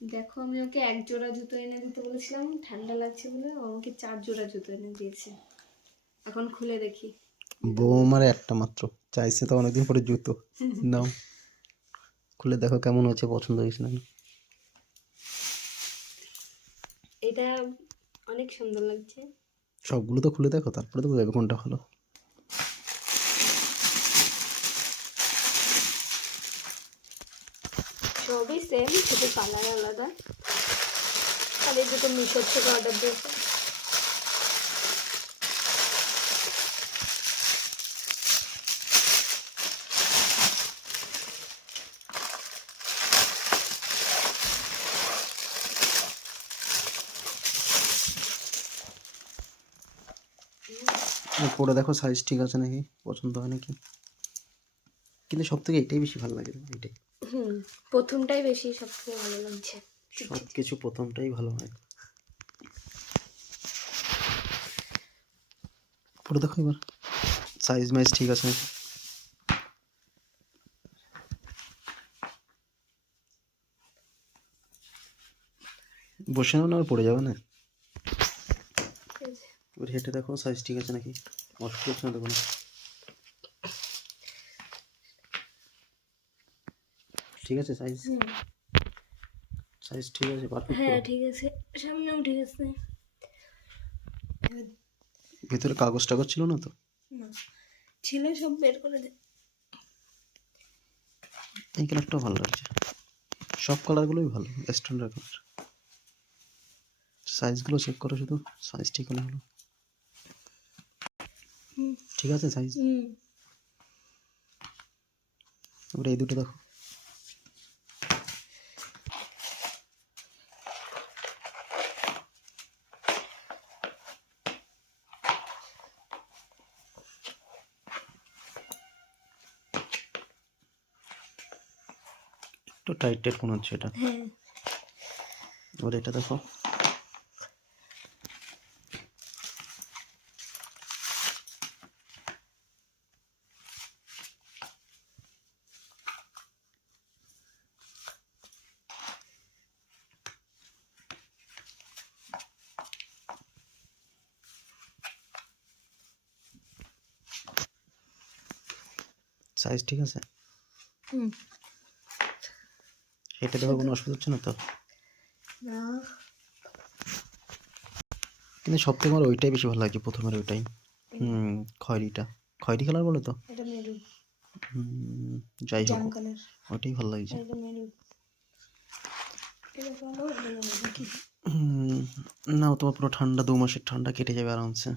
দেখো আমি ওকে এক জোড়া জুতো এনে দিতে বলেছিলাম। ঠান্ডা লাগছে বলে আমাকে চার জোড়া জুতো এনে দিয়েছে। এখন খুলে দেখি। বৌমার একটা মাত্র। চাইছে তো অনেকদিন পরে জুতো। নাও। খুলে দেখো কেমন হচ্ছে পছন্দ হয়েছে না এটা অনেক সুন্দর লাগছে। সবগুলো তো খুলে দেখো তারপরে তো বোঝাবে কোনটা ভালো। সবই সেম শুধু কালার আলাদা। এই দুটো মিশোর থেকে অর্ডার দিয়েছে। পরে দেখো সাইজ ঠিক আছে নাকি? পছন্দ হয় নাকি? কিন্তু সব থেকে এটাই বেশি ভালো লাগে, এটাই। হুম প্রথমটাই বেশি সব থেকে ভালো লাগছে। সব কিছু প্রথমটাই ভালো হয়। পরে দেখো এবার। সাইজ মাইজ ঠিক আছে বসে নাও না পড়ে যাবে না? আছে। হেঁটে দেখো সাইজ ঠিক আছে নাকি? অসুবিধা দেখো না? ঠিক আছে? সাইজ সাইজ ঠিক আছে পারফেক্ট হ্যাঁ ঠিক আছে। সামনেও ঠিক আছে। ভিতরে কাগজ টাগজ ছিল না তো? না ছিল সব বের করে দে এই কালারটাও ভালো লাগছে। সব কালারগুলোই ভালো স্ট্যান্ডার্ড কালার সাইজগুলো চেক করো শুধু সাইজ ঠিক হলে হলো হুম। ঠিক আছে সাইজ হুম। এবারে এই দুটো দেখো। একটু টাইট টাইট মনে হচ্ছে এটা। হ্যাঁ। এবার এটা দেখো। সাইজ ঠিক আছে? হুম। হেঁটে দেওয়ার কোনো অসুবিধা হচ্ছে না তো? কিন্তু সব থেকে আমার ওইটাই বেশি ভালো লাগছে প্রথমের ওইটাই। হুম খয়েরিটা। খয়েরি কালার বলে তো? এটা যাই হোক ওইটাই ভালো লাগছে। এটা এটা এটা না তোমার পুরো ঠান্ডা দু মাসের ঠান্ডা কেটে যাবে আরামসে।